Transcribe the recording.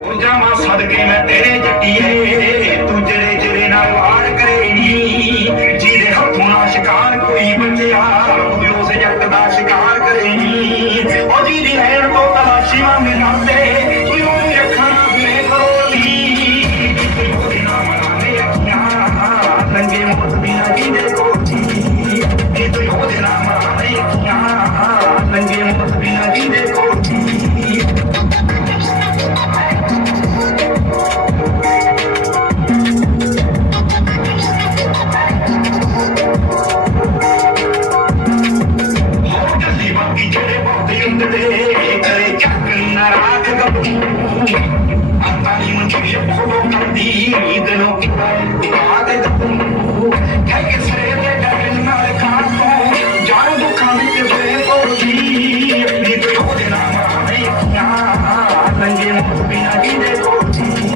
जावा सदके मैं तेरे जट्टिए तू जरे जरे नाल वार करेगी जिदे हथों ना शिकार कोई बचया उस जट दा शिकार करेगी ओ जिदी हैन तो तलाशी मांगे लाते क्यों अखां में करोगी ओदे नाम नाले अखियां नंगे मौत बिना जिदे कोठी ए तो ओदे नाम नाले अखियां नंगे मौत बिना जिदे कोठी नंगे बिना जी देखो